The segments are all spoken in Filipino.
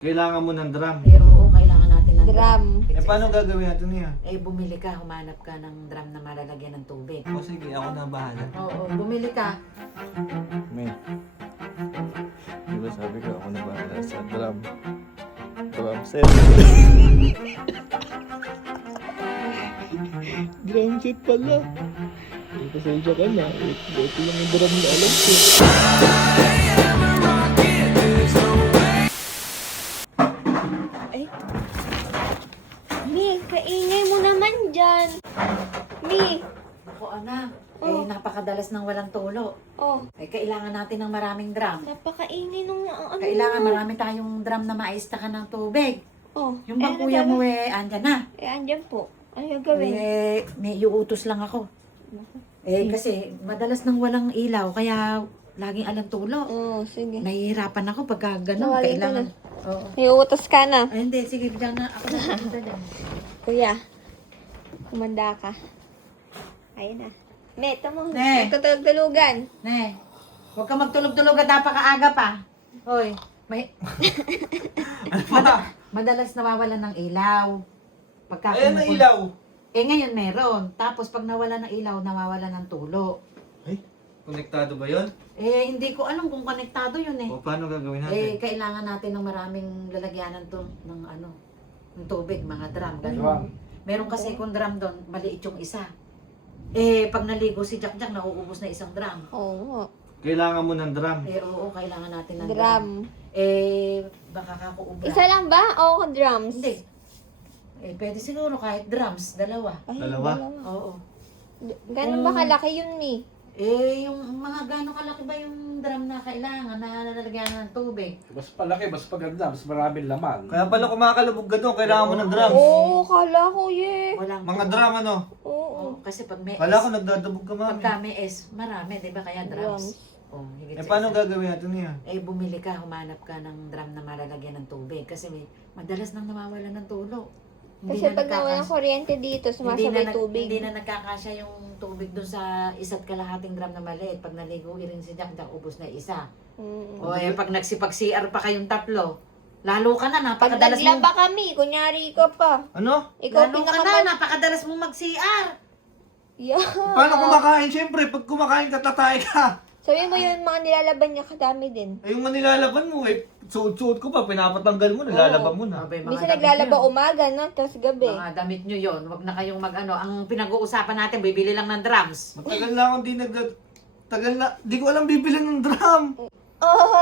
Kailangan mo ng drum. Oo, kailangan natin ng Drum. Eh, paano gagawin natin niya? Bumili ka, humanap ka ng drum na malalagyan ng tubig. O sige, ako na bahala. Oo, bumili ka. May. Di ba sabi ko ako na bahala sa drum. Drum set. Drum set pala. Pasensya ka na. Ito lang yung drum na alam ko. Ay. Mi, kaingay mo naman dyan. Mi. Ako anak, Oh. napakadalas ng walang tulo. Oh, Kailangan natin ng maraming drum. napakaingay nung ano. Kailangan marami tayong drum na maistakan ng tubig. Oh, Yung bang kuya mo andyan na. andyan po. Ano yung gawin? May iuutos lang ako. Kasi madalas nang walang ilaw, kaya laging alang tulo. Oh, sige. Nahihirapan ako pagka ganun. Tawagin ko Kailangan. Oo. May utos ka na. Ay, hindi. Sige, diyan na. Ako na dito dyan. Kuya, kumanda ka. Ayun na. Meto mo. Ne. Nagtutulog-tulugan. Ne, huwag ka magtulog-tulog at napakaaga pa. Hoy, may... Madalas nawawalan ng ilaw. Pagka Ayan na pumupunta- ilaw. Ngayon meron. Tapos pag nawala ng ilaw, nawawala ng tulo. Ay, konektado ba yun? Hindi ko alam kung konektado yun eh. O paano gagawin natin? Kailangan natin ng maraming lalagyanan to ng ng tubig, mga drum. Ganun. Meron kasi kung drum doon, maliit yung isa. Pag naligo si Jack Jack, nauubos na isang drum. Oo. Kailangan mo ng drum. Oo, kailangan natin ng Drum. Baka kakuubra. Isa lang ba? O drums? Hindi. Pwede siguro kahit drums, dalawa. Ay, Dalawa? Oo. Ganun ba kalaki yun, Mi? Yung mga gano'ng kalaki ba yung drum na kailangan na lalagyan ng tubig? Mas palaki, mas paganda, mas maraming laman. Kaya pala kumakalubog ka doon, kailangan mo ng drum. Oo, kala ko, yeah. Walang Mga drum ano? Oo. Kasi pag may Kala ko nagdadabog ka, mami. pagka may marami, di ba? Kaya drums. Higit Eh, sa paano isa. gagawin natin niya? Bumili ka, humanap ka ng drum na malalagyan ng tubig. Kasi madalas nang nawawala ng tulo. Kasi pag nawala ng kuryente dito, sumasabay tubig. Hindi na nagkakasya yung tubig doon sa isa't kalahating drum na maliit. Pag naligo rin si Jack Jack, ubos na isa. Mm. Pag nagsipag-CR pa kayong tatlo, lalo ka na, Pag napakadalas naglaba kami, kunyari ikaw pa. Ano? Ikaw Lalo ka na, pinakamal... napakadalas mong mag-CR. Yeah. Paano kumakain? Siyempre, pag kumakain ka, tatay ka. Sabi mo yun, mga nilalaban niya kadami din. Eh, yung manilalaban mo, suot-suot ko pa, pinapatanggal mo, nilalaban mo na. Abay, mga Minsan damit naglalaba nyo. umaga, no? Tapos gabi. Mga damit nyo yon, wag na kayong ang pinag-uusapan natin, bibili lang ng drums. Matagal na akong tagal na, di ko alam bibili ng drum. Oh,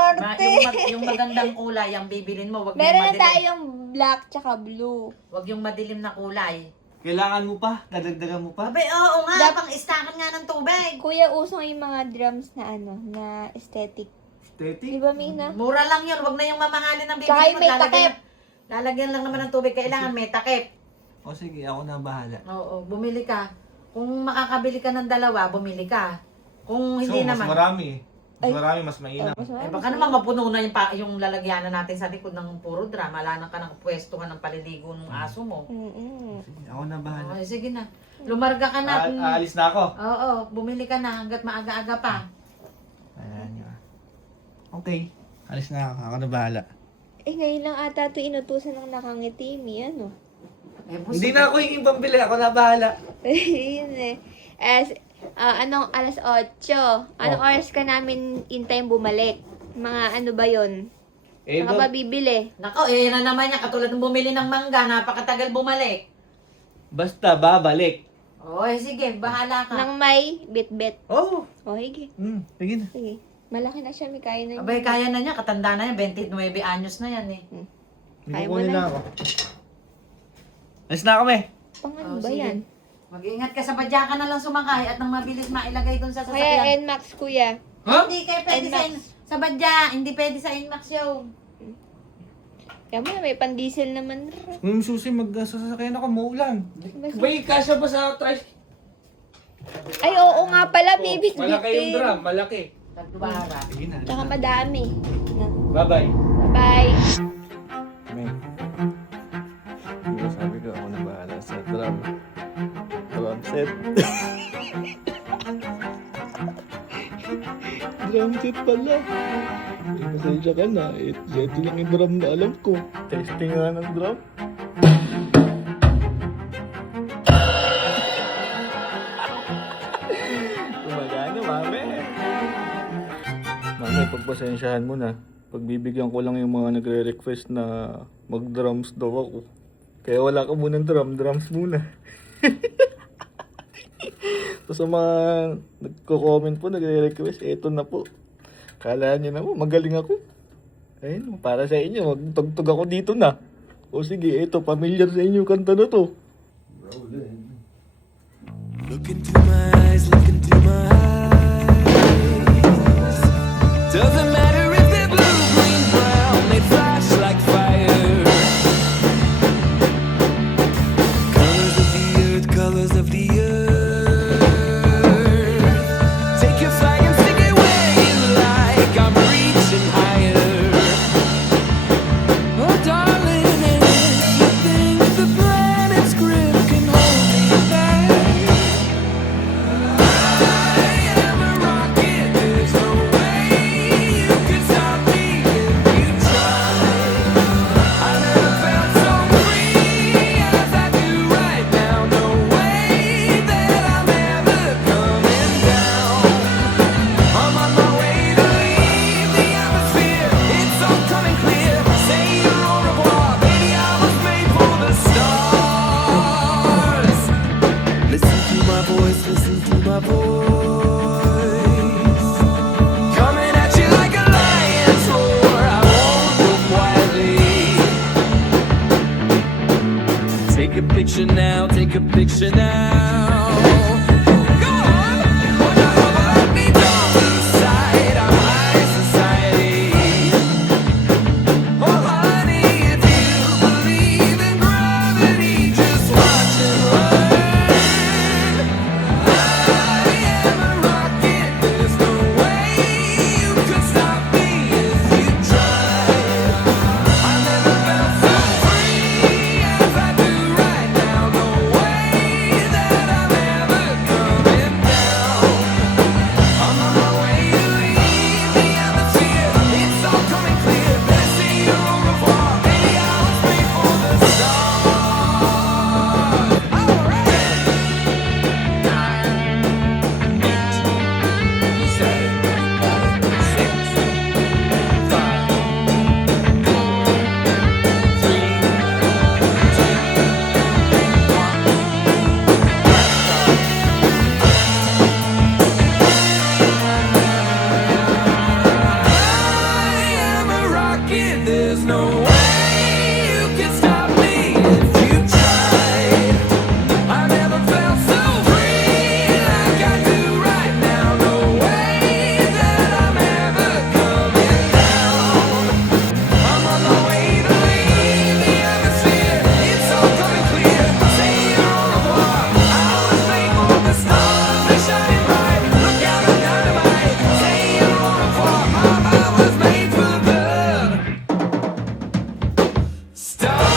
Yung magandang kulay, ang bibilin mo, wag yung Meron na madilim. tayong black tsaka blue. Wag yung madilim na kulay. Kailangan mo pa, dadagdagan mo pa. Abay, oo nga, pang istakan nga ng tubig. Kuya, usong yung mga drums na na aesthetic. Di Aesthetic? ba, Mina? Mura lang yun, wag na yung mamahalin ng Tsaka bibili yung mo. may takip. Lalagyan lang naman ng tubig, kailangan may takip. O sige, ako na bahala. Oo, bumili ka. Kung makakabili ka ng dalawa, bumili ka. Kung hindi Mas naman, marami. Mas Ay. marami, mas mainam. baka naman mapuno na yung lalagyanan natin sa likod ng puro drum. Wala na ka ng pwestuhan ng paliligo ng aso mo. Sige, ako na bahala. Sige na. Lumarga ka na. Aalis na ako. Oo, bumili ka na hanggat maaga-aga pa. Ayan nyo. Okay. Alis na ako. Ako na bahala. ngayon lang ata ito inutusan ng nakangiti, Mi, ano? Hindi na ako yung pambili. Ako na bahala. Yun eh. Anong alas 8? Anong oras ka namin in time bumalik? Mga ano ba yun? Saka ba bibili? Nako, na naman niya. Katulad ng bumili ng mangga, napakatagal bumalik. Basta babalik. Sige, bahala ka. Nang may bit-bit. Oh. O, hige. Sige na. Sige. Malaki na siya, may kaya na Abay, kaya na niya. Katanda na yan. 29 anyos na yan eh. Kaya mo Kukunin na. ako. Alis na kami. Pang ano Oh, ba sige. yan? Mag-ingat ka sa badya ka na lang sumakay at nang mabilis mailagay doon sa Kaya sasakyan. NMAX, kuya. Hindi kayo pwede sa NMAX. sa badya. Hindi pwede sa Inmax yun. Kaya mo na, may pan-diesel naman. Ngayong susi, magsasakyan ako, maulan. Basta- May kasya ba sa tricycle? Ay, oo nga pala, may bit-bit Malaki yung drum, malaki. Tagdubara. Sige na. Tsaka madami. Bye-bye. Bye! May. Di ba sabi ko ako na bahala sa drum. Drum set. Drum set pala. Pasensya ka na. Ito lang yung drum na alam ko. Testing nga ng drum. Gumagana, mami. Mami, pagpasensyahan mo na. Pagbibigyan ko lang yung mga nagre-request na mag-drums daw ako. Kaya wala ka munang drums muna. So sa mga nagko-comment po, nagre-request, eto na po. Kala nyo na po, magaling ako. Ayun, para sa inyo, magtugtog ako dito na. O sige, eto, familiar sa inyo yung kanta na to. Look into my eyes, look into my eyes. Doesn't matter if they're blue, green, brown, they flash like fire. Colors of the earth, colors of the earth. Take your flag and stick it where you like. I'm reaching higher. Oh, darling, and if you think the planet's grip can hold me back, I am a rocket. There's no way you can stop me if you try. I never felt so free as I do right now. No way that I'm ever coming down. I'm on my way to leave the atmosphere. It's all coming clear. Say your au revoir, baby. I was made for the stars. Listen to my voice, listen to my voice. Coming at you like a lion's roar. I won't go quietly. Take a picture now, take a picture now. Go on, let me don't lose sight. I'm high society. Oh honey, if you believe in gravity, just watch and learn. I am a rocket. There's no way you could stop me if you tried. I never felt so free as I do right now. No way that I'm ever coming down. I'm on my way to leave the atmosphere. It's all coming clear. Better say your au revoir, baby. I was made for the stars. All right. 9, 8, 7, 6, 5, 4, 3, 2, 1. I am a rocket. There's no way you can stop me if you try. I never felt so free like I do right now. No way that I'm ever coming down. I'm on my way to leave the atmosphere. It's all coming clear. Say your au revoir. I was made for the stars. They're shining bright. Look out, I'm dynamite. Say your au revoir. I was made for the stars.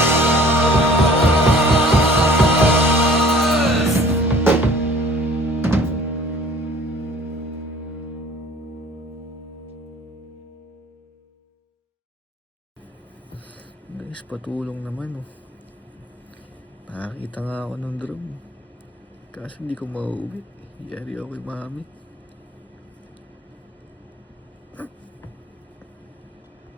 Guys, patulong naman oh. Nakakita nga ako ng drum. Kaso hindi ko mauuwi. Yari ako kay mami.